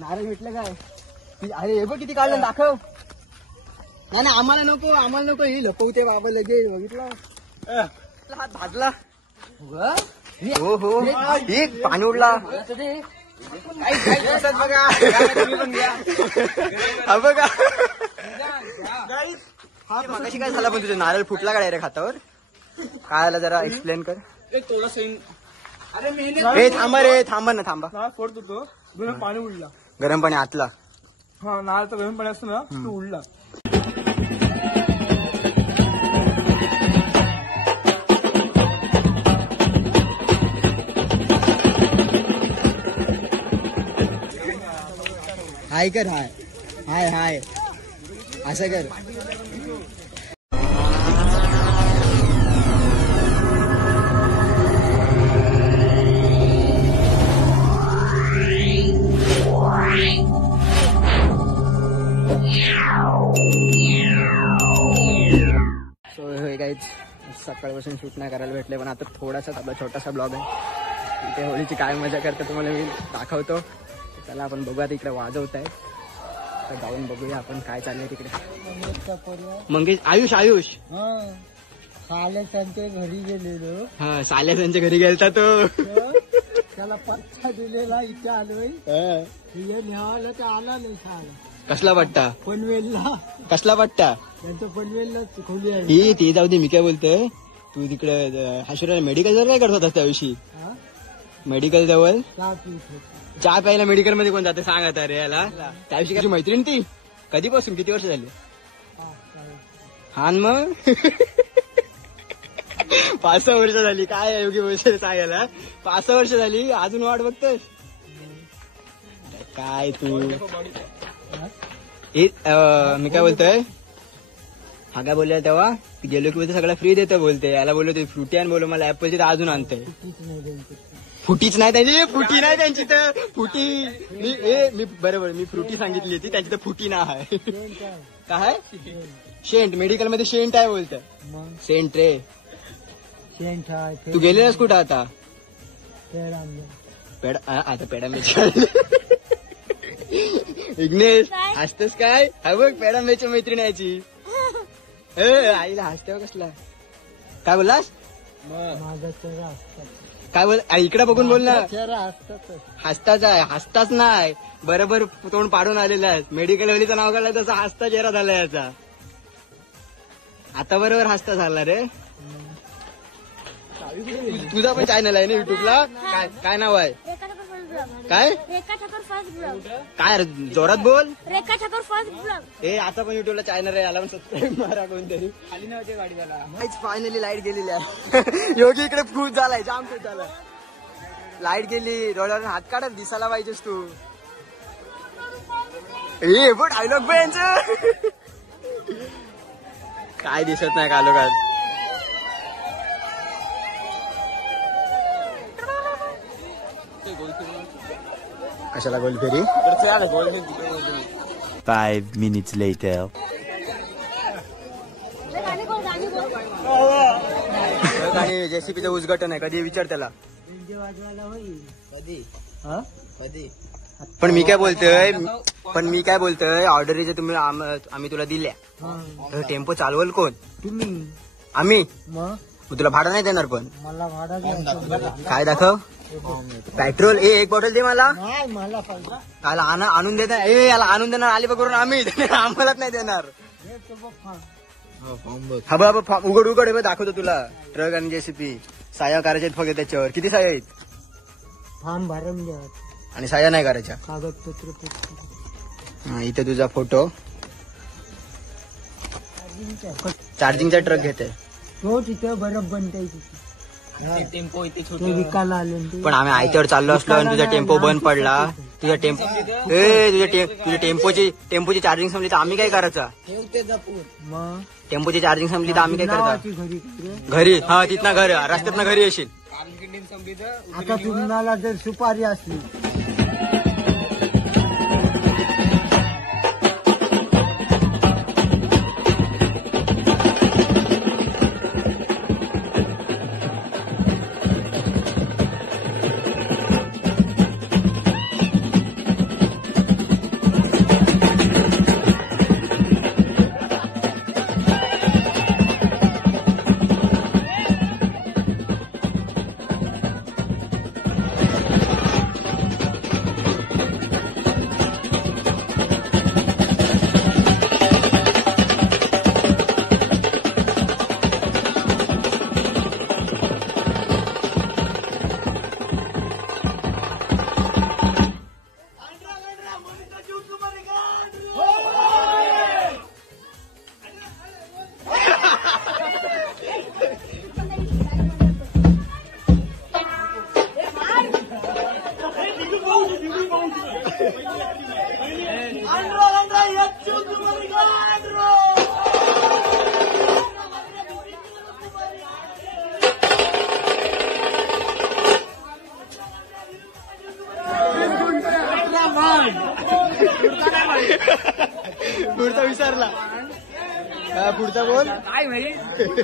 नारळ भेटलं काय? अरे हे बघ किती काढलं, दाखव. नाही आम्हाला नको ही लपवते बाबा लगे. बघितलं हात भाजला. हो हो एक पाणी उडला. बघा बघा मगाशी काय झाला पण तुझे नारळ फुटला का डायरेक्ट हातावर? काय आला जरा एक्सप्लेन कर. अरे थांबा ना फोडतो तो गरम पाणी उडला. गरम पाणी आतला. हा नारळाचं गरम पाणी असतं ना तो उडला. हाय कर हाय असं कर. सो हे काहीच सकाळपासून शूट नाही करायला भेटले, पण आता थोडासा आपला छोटासा ब्लॉग आहे. इथे होळीची काय मजा करते तुम्हाला मी दाखवतो. त्याला आपण बघूया तिकडे वाजवत आहे, तर जाऊन बघूया आपण काय चाललंय तिकडे. मंगेश आयुष साल्याच्या घरी गेलेलो. हा साल्याच्या घरी गेलता तो. त्याला पत्ता दिलेला इथे आलोय. न्यावाला तर आला नाही साला. कसला पट्टा? पनवेलला. कसला पट्टा? त्यांचं पनवेलला खोली आहे. ही ती जाऊ दे. मी काय बोलतोय, तू तिकडे हाशुरा मेडिकल जवळ काय करत होता त्या दिवशी? मेडिकल जवळ चहा प्यायला मेडिकल मध्ये कोण जाते सांग आता रे याला. त्या दिवशी काय मैत्रीण ती कधीपासून किती वर्ष झाली? हा मग 5-6 वर्ष झाली. काय योग्य वर्ष सांगायला 5-6 वर्ष झाली अजून वाट बघतोय काय तू? मी काय बोलतोय, हा काय बोलला तेव्हा गेलो की बोलते सगळं फ्री देतो बोलते. याला बोललो ते फ्रुटी आण, बोलो मला ऍपल तर अजून आणतंय. फुटीच नाही त्यांची, फुटी नाही त्यांची तर फुटी. मी बरोबर मी फ्रुटी सांगितली होती, त्यांची तर फुटी ना आहे. काय शेंट मेडिकल मध्ये शेंट आहे बोलत. सेंट रे शेंट आहे. तू गेलेलास कुठं आता? आता पेडा मिळाली. विघ्नेश हसतोस काय? हा बघ पेडा मेच्या मैत्रीण यायची. आईला हसते कसला. काय बोललास? माझा चेहरा काय बोल इकडे बघून बोल ना. चेहरा हसताच. हसताच आहे. हसताच नाही बरोबर तोंड पाडून आलेला आहे. मेडिकल वलीचं नाव काढलं तसा हसता चेहरा झाला याचा. आता बरोबर हसता झाला रे. तुझा पण चॅनल आहे ना युट्यूबला? काय नाव आहे? काय काय जोरात बोल. रेखा ठाकर फास्ट ब्लॉग. आता पण युट्यूबला चॅनल आहे, याला पण सबस्क्राईब मारा कोणतरी. खाली नव्हते गाडी त्याला. फायनली लाईट गेलेली आहे. योगी इकडे खुश झालाय, जाम खुश झालाय. लाईट गेली, डोळ्यावर हात काढत दिसायला पाहिजेस तू. ए बट डायलॉग बेंच काय दिसत नाही कालोखात. कशाला गोल फेरी? 5 minutes later. आणि जेसीपीचं उद्घाटन आहे, कधी विचार त्याला. कधी पण मी काय बोलतोय ऑर्डर तुम्ही आम्ही तुला दिल्या तर टेम्पो चालवल कोण? तुम्ही. आम्ही. मग तुला भाडं नाही देणार पण. मला भाडा द्यायचं. काय दाखव? पेट्रोल एक बॉटल दे मला. नाही मला पाहिजे. त्याला आणून देणार. याला आणून देणार आली करून आम्ही आम्हालाच नाही देणार. हा बाबा उघड हे दाखवतो तुला. ट्रक आणि जेसीपी साया करायच्या फक्त त्याच्यावर. किती साया आहेत? फॉर्म भरून द्या आणि साया नाही करायच्या. कागदपत्र. इथे तुझा फोटो. चार्जिंगचा ट्रक घेते तो तिथे बरं बनताय. टेम्पो इथे विकायला आले. पण आम्ही आयत्यावर चाललो असलो आणि तुझा टेम्पो बंद पडला. तुझ्या टेम्पोची चार्जिंग संपली तर आम्ही काय करायचं? टेम्पोची चार्जिंग संपली तर आम्ही काय करायचं? घरी. हा तिथनं घर रस्त्यातनं घरी येशील. आता तुम्हाला जर सुपारी असली पुढचा विचारला पुढचा बोल काय माहिती.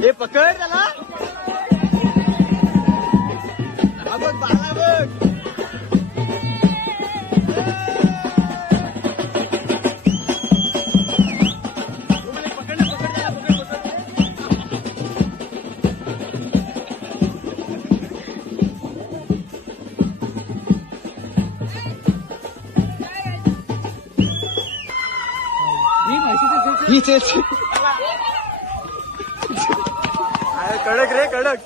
हे पकड त्याला बघ बाळा बघ हीच कडक रे कडक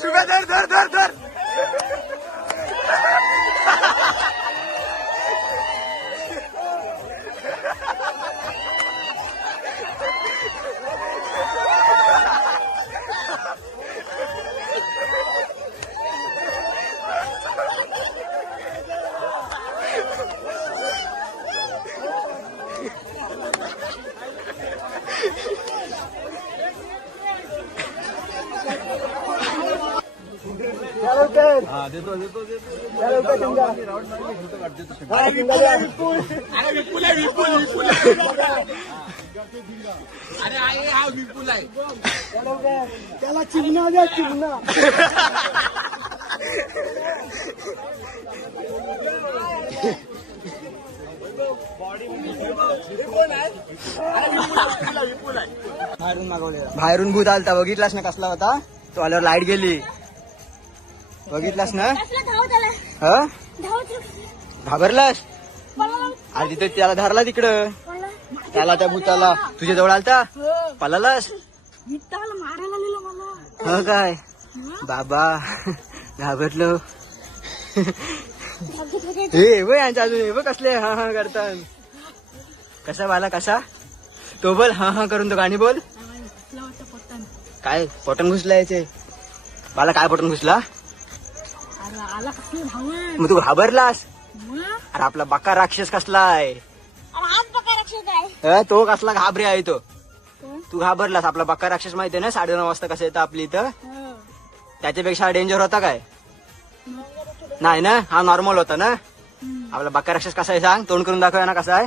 शुगर धर धर धर धर देतो देतो अरे आहे हा विपुल आहे त्याला चिमणा द्या चिमणा. बाहेरून भूत आलता बघितलास ना कसला होता तो आल्यावर लाईट गेली बघितलास ना ह घाबरलास अरे तिथे त्याला धरला तिकडं त्याला त्या भूताला तुझ्या जवळ आलता पळालास ह काय बाबा घाबरलो हे बघ यांच्या अजून हे बघ कसले हा हा करतात कसा बाला कसा तो बोल हा हा करून तो गाणी बोल काय पटन घुसला याचे बाला काय पटन घुसला मग तू घाबरलास अरे आपला बक्का राक्षस कसला आहे तो कसला घाबरे आहे तो तू घाबरलास आपला बक्का राक्षस माहितीये ना 9:30 वाजता कसं येतं आपली इथं त्याच्यापेक्षा डेंजर होता काय नाही ना हा नॉर्मल होता ना आपला बक्का राक्षस कसा आहे सांग तोंड करून दाखवूया ना कसा आहे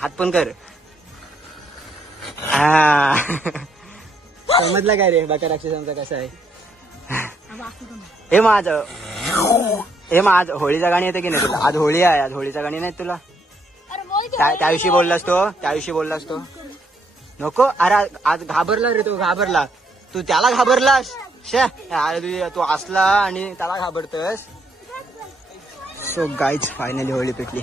हात पण कर समजला काय रे बक्का राक्षसांचा कसा आहे हे माझ होळीचा गाणी येते की नाही तुला आज होळी आहे आज होळीचा गाणी नाही तुला त्याविषयी बोललास तो नको अरे आज घाबरला रे तो घाबरला तू त्याला घाबरलास अरे तू असला आणि त्याला घाबरतोस सो गाईज फायनली होळी पेटली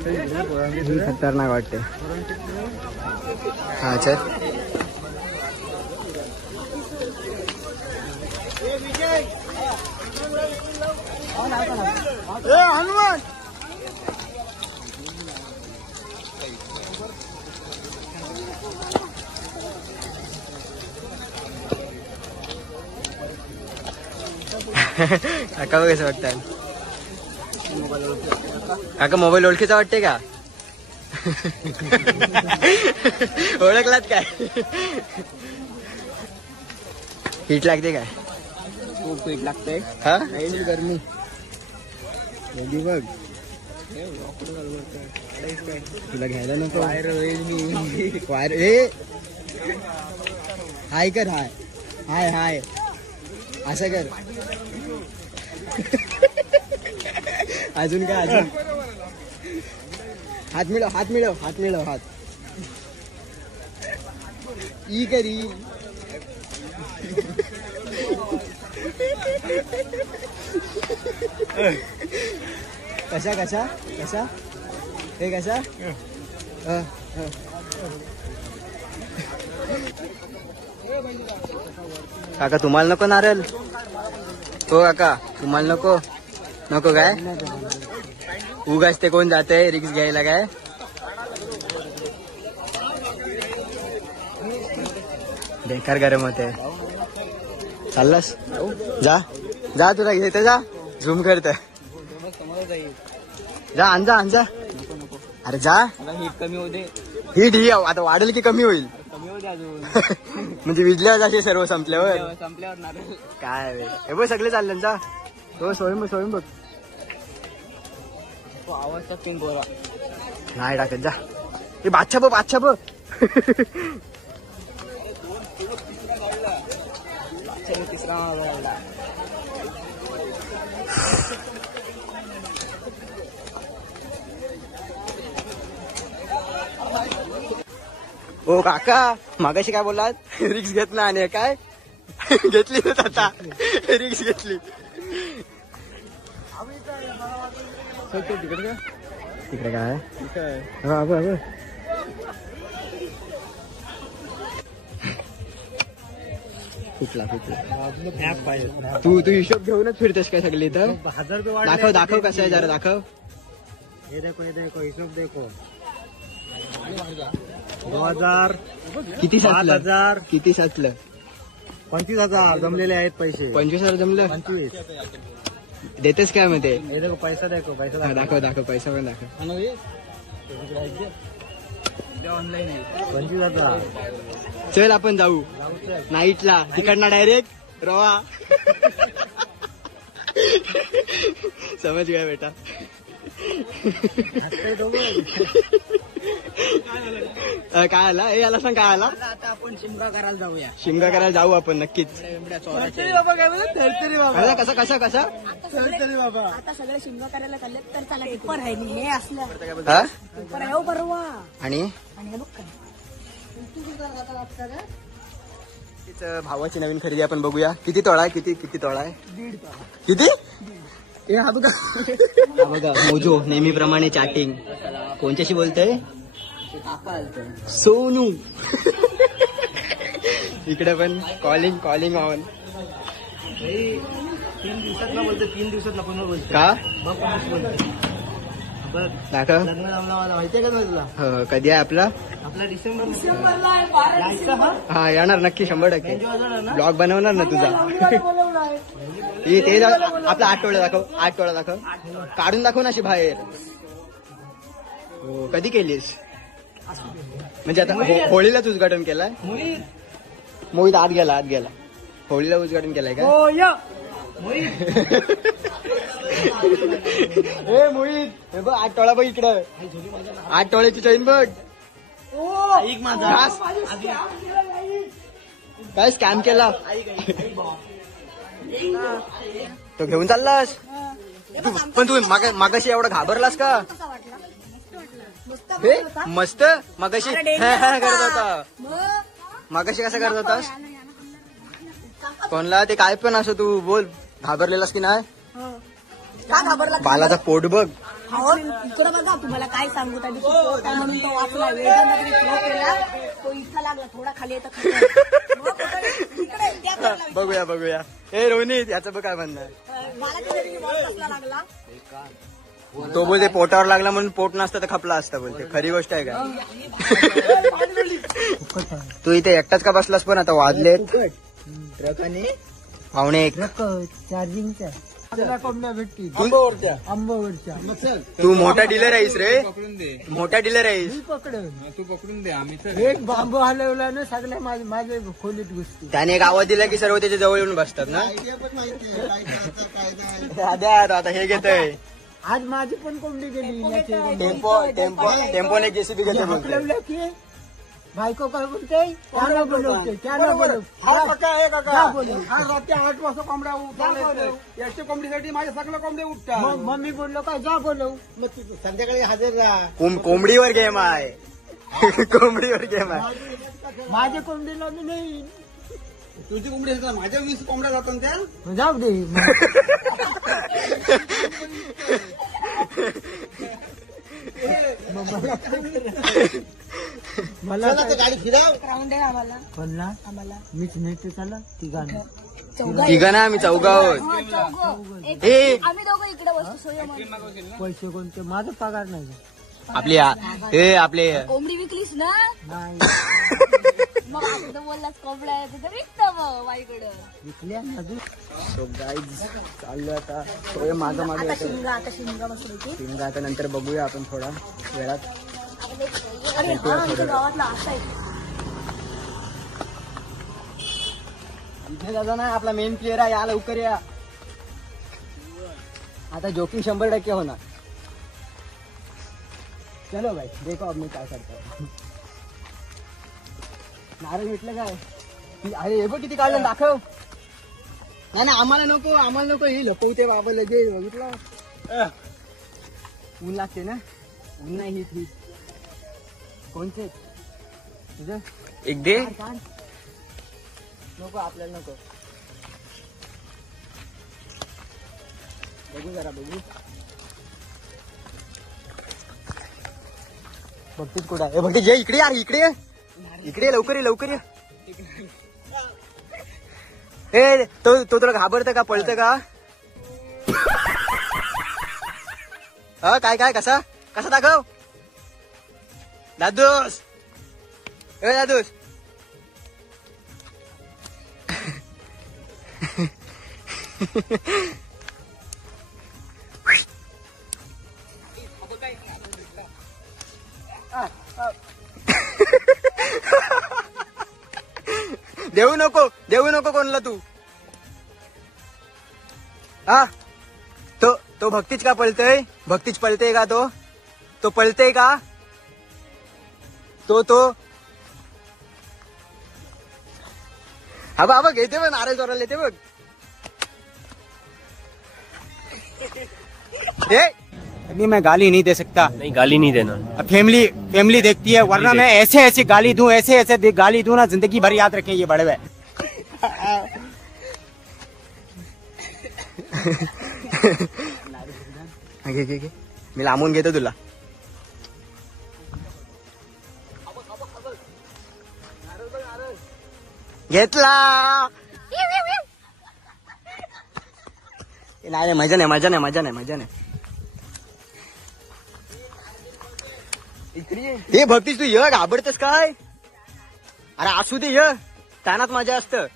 खतरनाक वाटते. हा चल. हनुमान काका बघ कसं वाटतं. काका मोबाईल ओळखीचा वाटते का? ओळखलात काय? हीट लागते काय? खूप हीट लागते. हा गरमी बघ. तुला घ्यायला नको. वायर होईल मी. वायर हाय कर. हाय हाय हाय असं कर. अजून काय? अजून हात मिळव. हात मिळव. हात मिळव. हात ई करी. कशा कशा कशा हे कशा. काका तुम्हाला नको नारळ? हो काका तुम्हाला नको? नको काय? उगाच ते कोण जाते रिक्स घ्यायला काय? बेकार गरम होते. चाललास जा. जा तुला घेते. जा झूम करत. जा अंजा अंजा. अरे जा. हीट कमी होते. हीट ही आता वाढेल की कमी होईल? कमी होते अजून. म्हणजे विजल्यावर जाते सर्व संपल्यावर. काय हे बघ सगळे चालले जा. हो स्वयं बघ. आवाज टाकून बोला नाही टाकत. जा. हे बादशा बघ. बादशा बघ. तिसरा ओ काका मागाशी काय बोललात? रिक्स घेत ना. आणि काय घेतली ना आता? रिक्स घेतली. तिकडे काय कुठला तू हिशोब घेऊनच फिरतेस काय सगळे इथं? दाखव दाखव कसं आहे जरा दाखव. हे देखो हिशोब देखो. 2000 किती साचलं? 5000 किती साचलं? 25,000 जमलेले आहेत पैसे. 25,000 जमलं? 25. देतेस काय मध्ये? हे देखो पैसा देखो. पैसा दाखव दाखव. पैसा पण दाखव. ऑनलाईन आहे. 25,000. चल आपण जाऊ नाईटला. तिकडनं डायरेक्ट रवा. समज गया बेटा. काय आला? हे आला सांग. काय आला? आता आपण शिमगा करायला जाऊया. शिमगा करायला जाऊ आपण नक्कीच. कसा कसा कसा बाबा आता सगळे शिमगा करायला चालले तर चला पेपर आहे हे असलं हा? पेपर आहे परवा. आणि आणि हे बघ काय भावाची नवीन खरेदी आपण बघूया. किती तोळा आहे? किती तोळा आहे? किती? हा बघा मोजो नेहमीप्रमाणे चॅटिंग. कोणच्याशी बोलतोय? सोनू. इकडे पण कॉलिंग ऑन. 3 दिवसात ना बोलतो. 3 दिवसात ना पुन्हा बोलतो का? दाखव. माहितीये का तुला? कधी आहे आपला डिसेंबरला हा येणार नक्की 100%. ब्लॉग बनवणार ना तुझा. ते आपला 8 टोळा दाखव. 8 टोळा दाखव. काढून दाखव ना अशी बाहेर. हो कधी केलीस? म्हणजे आता होळीलाच उद्घाटन केलाय. मोहित आत गेला. होळीला उद्घाटन केलंय का? हे मोहित हे बघ 8 टोळा बघ इकडं. 8 टोळ्याची चैन बघ. काय स्कॅम केला? तो घेऊन चाललास? पण तू मागाशी एवढा घाबरलास का? हे मस्त. मागाशी करत होता. मागाशी कसा करत होतास? कोणला ते काय पण असं तू बोल. घाबरलेलास की नाही? बालाचा पोट बघ. अहो इकडं बघा तुम्हाला काय सांगू त्या दिवशी पोट आहे म्हणून तो वाचला वेदांना तरी फ्लो केला तो इतका लागला थोडा खाली येतं बघूया बघूया. हे रोहित याचं बघ काय म्हणणं आहे. लागला तो बोलते पोटावर लागला म्हणून पोट नसतं तर खपला असतं बोलते. खरी गोष्ट आहे का? तू इथे एकटाच का बसलास? पण आता वाजलेत ट्रकाने 1:45. चार्जिंगच्या कोंबड्या भेटतील आंबावरच्या. तू मोठा डीलर आहेस रे, मोठा डीलर आहेस. तू पकडून दे. आम्ही एक बांबू हलवला ना सगळ्या माझ्या खोलीत घुसतो. त्याने एक आवाज दिला की सर्व त्याच्या जवळ येऊन बसतात ना. आता हे घेतय आज माझी पण कोंबडी गेली. टेम्पोने जेसीबी घेते बोलते. हलवलं की बायको काय बोलते त्याला बोलवते त्याला बोलव. रात्री 8 वाजता कोंबड्या याच्या कोंबडीसाठी माझ्या सगळं कोंबड्या उठतात. मम्मी बोललो काय जा बोलव. संध्याकाळी हजर राहा. कोंबडीवर गेम आहे. कोंबडीवर गेम आहे. माझ्या कोंबडीला मी नाही. तुझी कोंबडी माझ्या 20 कोंबड्या जातात त्या. जाऊ दे. मला गाडी फिराव राऊंड आहे आम्हाला आम्हाला मीच नेते चला तिघांना. तिघा ना आम्ही चौघा आहोत. आम्ही दोघं इकडे बसतो सोयीमध्ये. पैसे कोणते माझा पगार नाही. आपली आपले कोंबडी विकलीस ना नाही मग आपण तर बोललास कोंबड्या आहे तिथं विकतं मग बाईकडं. विकल्या अजून. चाललो आता थोडं माझं मागे आता शिंगा बसली शिंगा. आता नंतर बघूया आपण थोडा वेळात. अरे हा आमच्या गावातला असा आहे. इथे दादा ना आपला मेन प्लेअर आहे. या लवकर या. आता जोकिंग 100% होणार. चलो भाई देखो अब मी काय करतो. नारळ भेटलं काय? अरे हे बघ किती काढलं दाखव. नाही ना आम्हाला नको हे लपवते बाबा लगे. बघितलं ऊन लागते ना. ऊन नाही ही कोणते तुझं एक दे. नको आपल्याला नको. बघू जरा बघू. बघतीच कुठं आहे? बघते जे इकडे यार इकडे इकडे लवकर ये. ए तो तुला घाबरतं का? पळतं का? काय कसा दाखव दादूस. दादूस देऊ नको कोणला तू. हा तो भक्तीच का पळतय? भक्तीच पळतय का? तो पळतय का? तो हा बघ येते बघ नारळ चोरायला येते बघ. अभी मैं गाली नहीं दे सकता. नहीं गाली नहीं देना. फैमिली देखती है वरना मैं ऐसे गाली दूं ऐसे गाली दूं ना जिंदगी भर याद रखें ये बड़े भाई. मी लांबून घेतो तुला. घेतला. नाही मजा नाही. हे भक्तीच तू ये घाबरतेस काय? अरे असू दे ये. तानात मजा असतं.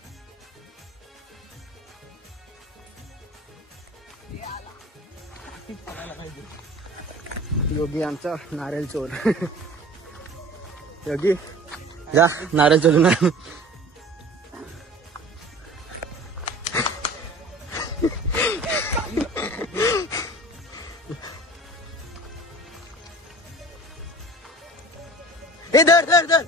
योगी आमचा नारळ चोर. योगी जा नारळ चोरून. हे धर जा.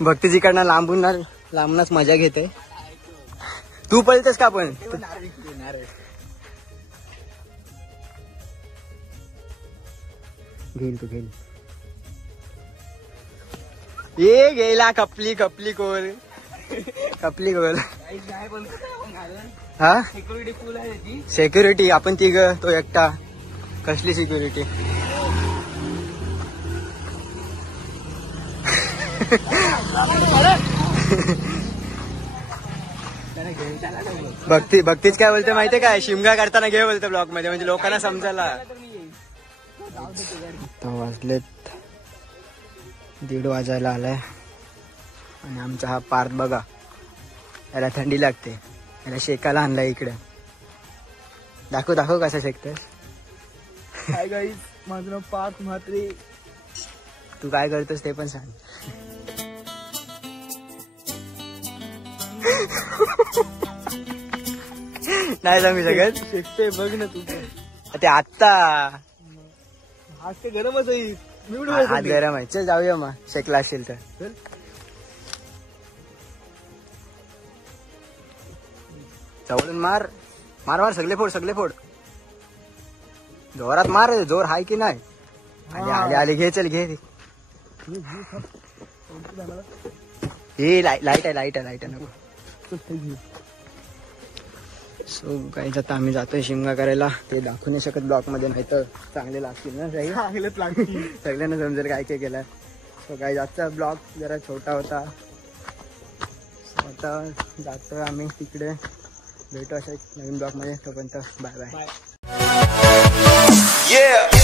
भक्ती जिकडनं लांबूनच मजा घेते. तू पळतेस का पण? घेईल तू घेईल. ये गेला कपली कोर. कपली कोर. हा सिक्युरिटी फुल आहे ती. सिक्युरिटी आपण तिघ, तो एकटा. कसली सिक्युरिटी? भक्तीच काय बोलते माहितीये काय? शिमगा करताना घे बोलते ब्लॉग मध्ये, म्हणजे लोकांना समजायला. आता वाजलेत 1:30 वाजायला आलाय आणि आमचा हा पार्थ बघा. याला थंडी लागते, याला शेकायला आणलाय इकडे. दाखव कसा शेकतोय. काय गाईज, माझं नाव पार्थ म्हात्रे. तू काय करतोस ते पण सांग. नाही सांगू शकत. शेकते बघ ना तू. ते आत्ता आज ते गरमच आहे. हात गरम आहे. चल जाऊया मग, शेकला असेल तर. जवळून मार सगळे फोड. जोरात मार. जोर हाय की नाही? आले घे. चल घे. हे लाईट आहे नको. सो काही आता आम्ही जातोय शिमगा करायला. ते दाखवू नाही शकत ब्लॉग मध्ये, नाही तर चांगले लागतील ना. चांगलेच लागतील. सगळ्यांना समजेल काय केलंय. सो काही आजचा ब्लॉग जरा छोटा होता. आता जातोय आम्ही तिकडे. भेटू अशा नवीन ब्लॉग मध्ये. तोपर्यंत बाय बाय. Yeah.